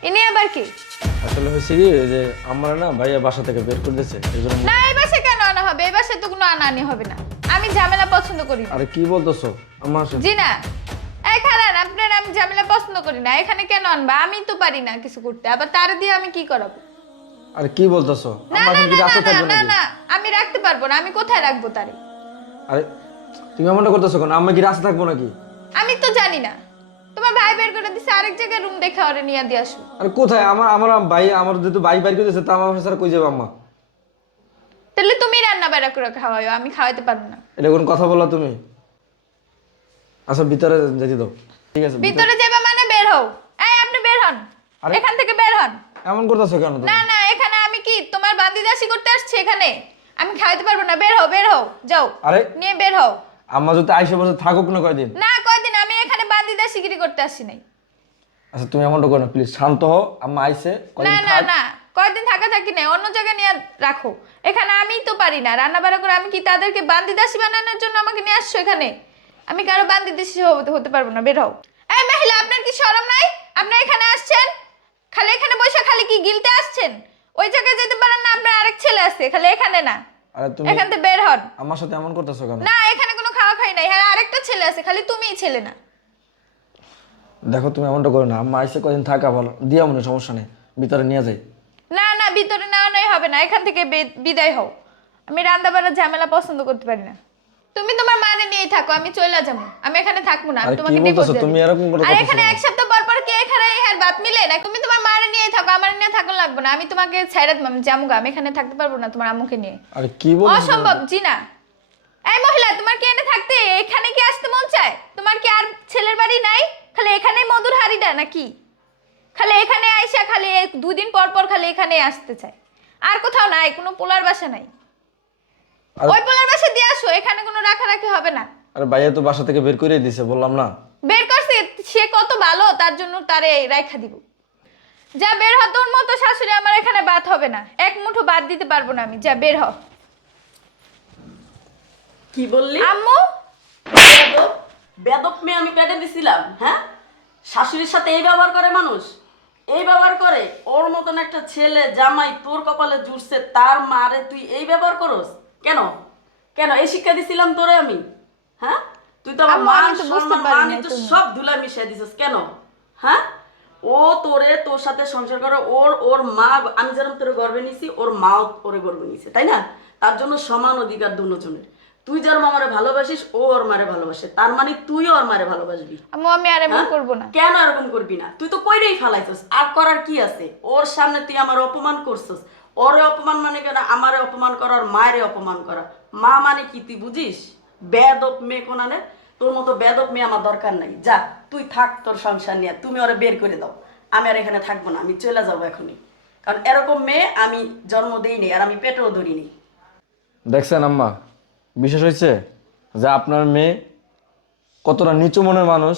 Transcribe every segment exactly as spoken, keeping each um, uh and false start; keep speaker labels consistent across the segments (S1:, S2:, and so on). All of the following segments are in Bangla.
S1: ইনি আবার কি?
S2: আসলে হয়েছে কি যে আমার না ভাইয়া বাসা থেকে বের করে দিয়েছে এইজন্য।
S1: না এই বাসে কেন আনা হবে? এই বাসে তো কোনো আনানি হবে না। আমি ঝামেলা পছন্দ করি না।
S2: আরে কি বলতেছো আমার সাথে?
S1: জি না। এই খারান আপনার আমি ঝামেলা পছন্দ করি না। এখানে কেন আনবা? আমি তো পারি না কিছু করতে। আবার তার দিয়ে আমি কি করাবো?
S2: আরে কি বলতেছো?
S1: না
S2: আমার
S1: না
S2: এখন কি
S1: না
S2: রাস্তা
S1: না
S2: থাকবে
S1: না
S2: নাকি?
S1: না আমি রাখতে পারবো না। আমি কোথায় রাখবো তারে?
S2: আরে তুমি এমনটা করতেছো কেন? আমি কি রাস্তা থাকবো নাকি?
S1: আমি তো জানি না। তোমার ভাই বের করে দিছে আরেক জায়গায় রুম দেখে ওরে নিয়ে দিয়ে আসো।
S2: আরে কোথায় আমার আমার ভাই আমার যেহেতু ভাই বাইর করে দিয়েছে তা আমার সাথে কই যাবে আম্মা?
S1: তাহলে তুমি রান্না বাড়া করে খাওয়াও, আমি খাওয়াইতে পারবো না।
S2: এটা কোন কথা বললা তুমি? আচ্ছা ভিতরে যেতে দাও। ঠিক আছে ভিতরে।
S1: ভিতরে যাবে মানে বের হও। এই আপনি বের হন।
S2: আরে-
S1: এখান থেকে বের হন।
S2: এমন করতেছো কেন তুমি?
S1: না না এখানে আমি কি তোমার বান্দিদাসী করতে আসছি এখানে? আমি খাওয়াইতে পারবো না। বের হও বের হও যাও।
S2: আরে
S1: নিয়ে বের হও।
S2: আম্মা যদি আইসা বসে থাকুক না কয়দিন।
S1: না কয়দিন আমি এখানে বান্দিদাসীগিরি করতে আসছি নাই।
S2: আচ্ছা তুমি এমনটা করো না প্লিজ, শান্ত হও। আম্মা আইসে
S1: না
S2: কয়দিন
S1: না
S2: থাক।
S1: না কয়দিন থাকা থাকি নাই, অন্য জায়গায় নিয়ে রাখো। এখানে আমিই তো পারি না রান্না বাড়া করে। আমি কি তাদেরকে বান্দিদাসী বানানোর জন্য আমাকে নিয়ে আসছো এখানে? আমি কারো বান্দিদাসী হতে হতে পারবো না। বের হও। এই মহিলা আপনার কি শরম নাই? আপনি এখানে আসছেন খালি এখানে বসে খালি কি গিলতে আসছেন? ওই জায়গায় যেতে পারেন না? আপনার আরেক ছেলে আছে, খালি এখানে না।
S2: আরে তুমি
S1: এখান থেকে বের হন।
S2: আমার সাথে এমন করতেছো কেন?
S1: না এখানে কোনো খাওয়া খাই নাই। হ্যাঁ আরেকটা ছেলে আছে, খালি তুমিই ছেলে না।
S2: দেখো তুমি এমনটা করো না। আম্মা আইসে কয়দিন থাকা ভালো, দিয়া মনে সমস্যা নেই, ভিতরে নিয়ে যাই।
S1: না না ভিতরে না নয় হবে না। এখান থেকে বে- বিদায় হও। আমি রান্না বাড়ার ঝামেলা পছন্দ করতে পারি না। তুমি তোমার মারে নিয়েই থাকো, আমি চলে যাবো। আমি এখানে থাকবো না। আমি
S2: আরে কি
S1: তোমাকে ডিভোর্স
S2: বলতেছো
S1: দিয়ে
S2: তুমি?
S1: দিবো।
S2: এরকম করে
S1: আর
S2: কথা
S1: এখানে
S2: শোনো।
S1: এক সপ্তাহ পর পর কে এখানে হ্যাঁ বাত মিলে না। তুমি তোমার মারে নিয়েই থাকো, আমার নিয়ে থাকো লাগবে না। আমি তোমাকে ছেড়ে দেবো, আমি যাবো গা। আমি এখানে থাকতে পারবো না তোমার আম্মুকে নিয়ে।
S2: আরে কি বলতেছো?
S1: অসম্ভব জি না। এই মহিলা তোমার কি এনে থাকতে এখানে কি আসতে মন চায়? তোমার কি আর ছেলের বাড়ি নাই? খালি এখানেই মধুর হাড়িটা নাকি? খালি এখানে আইসা খালি এক- দুদিন পর পর খালি এখানে আসতে চায়। আর কোথাও নাই, কোনো পোলার বাসা নাই।
S2: আরে-
S1: ওই পোলার বাসা দিয়ে আসো, এখানে কোনো রাখারাখি হবে না।
S2: আরে ভাইয়া তো বাসা থেকে বের করে দিয়েছে বললাম না।
S1: বের করছে সে কত ভালো, তার জন্য তারে রাইখা দিব। যা বের হ, তোর মতো শাশুড়ি আমার এখানে বাদ হবে না। এক মুঠো বাদ দিতে পারবো না আমি। যা বের হ।
S3: কি বললি?
S1: আম্মু
S3: বেদব বেদব মেয়ে আমি পেটে দিছিলাম? হ্যাঁ, শাশুড়ির সাথে এই ব্যবহার করে মানুষ? এই ব্যবহার করে? ওর মতন একটা ছেলে জামাই তোর কপালে জুড়ছে, তার মারে তুই এই ব্যবহার করস কেন? কেন এই শিক্ষা দিছিলাম তোরে আমি? হ্যাঁ, তুই তো আমার
S1: আম্মু,
S3: মান
S1: আমি তো বুঝতে
S3: সম্মান
S1: পারি
S3: মানি
S1: নাই
S3: তো
S1: তুমি।
S3: সব ধুলা মিশিয়ে দিছিস কেন? হ্যাঁ, ও তোরে তোর সাথে সংসার করে, ওর ওর মা, আমি যেরকম তোরে গর্বে নিছি ওর মাও ওরে গর্বে নিছে, তাই না? তার জন্য সমান অধিকার দুজনের। তুই যার মামারে ভালোবাসিস ও ওর মারে ভালোবাসে, তার মানে তুইও ওর মারে ভালোবাসবি।
S1: আম্মু আমি আর এমন
S3: হ্যাঁ?
S1: করবো না।
S3: কেন এরকম করবি না? তুই তো কইরেই ফালাইছস, আর করার কি আছে? ওর সামনে তুই আমার অপমান করছস। ওরে অপমান মানে কেন? আমারে অপমান করার, মায়েরে অপমান করা। মা মানে কি তুই বুঝিস? বেদব মেয়ে কোনানে, তোর মতো বেদব মেয়ে আমার দরকার নাই। যা তুই থাক তোর সংসার নিয়ে, তুমি ওরে বের করে দাও। আমি আর এখানে থাকবো না, আমি চলে যাবো এখনই। কারণ এরকম মেয়ে আমি জন্ম দেইনি, আর আমি পেটেও ধরিনি।
S2: দেখছেন আম্মা, বিশেষ হয়েছে যে আপনার মেয়ে কতটা নিচু মনের মানুষ।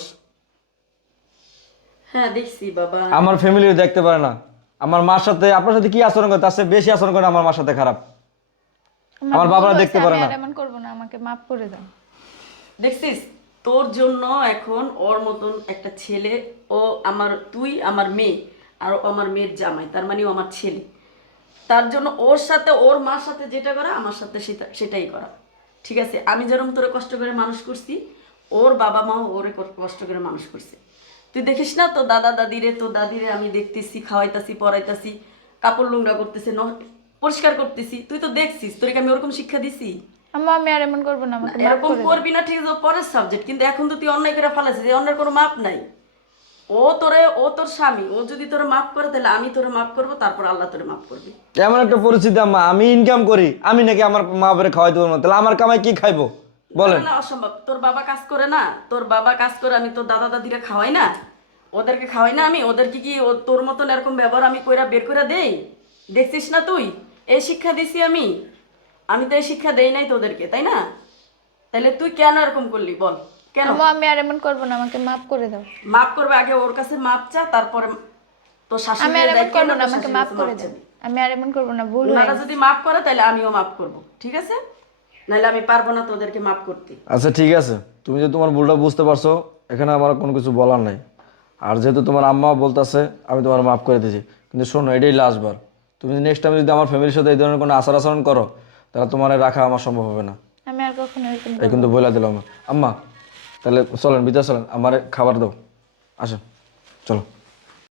S3: হ্যাঁ দেখছি বাবা।
S2: আমার ফ্যামিলিও দেখতে পারে না। আমার মার সাথে আপনার সাথে কি আচরণ করে তার চেয়ে বেশি আচরণ করে আমার মার সাথে খারাপ। আমার বাবারা
S1: ভুল
S2: দেখতে
S1: হয়েছে,
S2: পারে
S1: আমি
S2: না।
S1: আর এমন করবো না, আমাকে মাফ করে দাও।
S3: দেখছিস, তোর জন্য এখন ওর মতন একটা ছেলে, ও আমার, তুই আমার মেয়ে, আর ও আমার মেয়ের জামাই, তার মানে ও আমার ছেলে। তার জন্য ওর সাথে, ওর মার সাথে যেটা করা আমার সাথে সেটা সেটাই করা। ঠিক আছে? আমি যেরকম তোরে কষ্ট করে মানুষ করছি, ওর বাবা মাও ওরে ক- কষ্ট করে মানুষ করছে। তুই দেখিস না তো দাদা দাদিরে, তো দাদিরে আমি দেখতেছি, খাওয়াইতাছি, পড়াইতাছি, কাপড় লুঙ্গা করতেছে, ন পরিষ্কার করতেছি। তুই তো দেখছিস, তোরে কি আমি ওরকম শিক্ষা দিছি?
S1: আম্মু আমি আর এমন করবো না, আমাকে মাফ
S3: এরকম
S1: করে দাও।
S3: করবি না, ঠিক আছে, ও পরের সাবজেক্ট। কিন্তু এখন তো তুই অন্যায় করে ফেলাছিস, এই অন্যায়ের কোনো মাপ নাই। ও তোরে, ও তোর স্বামী, ও যদি তোরে মাফ করে তাহলে আমি তোরে মাফ করবো, তারপর আল্লাহ তোরে মাফ করবি।
S2: এমন একটা পরিস্থিতি আম্মা, আমি ইনকাম করি, আমি নাকি আমার মা বাবারে খাওয়াইতে পারবো না? তাহলে আমার কামাই কি খাইবো বলেন?
S3: না, না, অসম্ভব। তোর বাবা কাজ করে না? তোর বাবা কাজ করে, আমি তোর দাদা দাদিরা খাওয়াই না? ওদেরকে খাওয়াই না আমি? ওদেরকে কি ও তোর মতন এরকম ব্যবহার আমি কইরা বের করে দেই? দেখছিস না তুই? এই শিক্ষা দিছি আমি? আমি তো এই শিক্ষা দেই নাই তোদেরকে, তাই না? তাহলে তুই কেন এরকম করলি বল? কেন
S1: আম্মু আমি আর এমন করবো না, আমাকে মাফ করে দাও।
S3: মাফ করবে? আগে ওর কাছে মাপ চা, তারপরে তোর
S1: আমি
S3: শাশুড়ি
S1: আর এমন
S3: দায়িত্ব
S1: করবো
S3: না,
S1: না,
S3: তোর
S1: আমাকে
S3: শাশুড়ির
S1: মাফ
S3: কাছে
S1: করে
S3: মাপ
S1: দাও।
S3: চাবি।
S1: আমি আর এমন করবো না, ভুল হয়ে
S3: ওনারা
S1: গেছে।
S3: যদি মাফ করে তাহলে আমিও মাফ করব, ঠিক আছে? নাহলে আমি পারবো না তোদেরকে মাফ করতে।
S2: আচ্ছা ঠিক আছে, তুমি যে তোমার ভুলটা বুঝতে পারছো, এখানে আমার কোনো কিছু বলার নাই। আর যেহেতু তোমার আম্মা বলতেছে আমি তোমার মাফ করে দিয়েছি, কিন্তু শোনো এটাই লাস্ট বার। তুমি নেক্সট টাইম যদি আমার ফ্যামিলির সাথে এই ধরনের কোনো আচার আচরণ করো তাহলে তোমার রাখা আমার সম্ভব হবে না।
S1: আমি আর কখনো এরকম
S2: এই কিন্তু বলে দিলাম আম্মা। তাহলে চলেন ভিতরে চলেন, আমার খাবার দাও, আসেন চলো।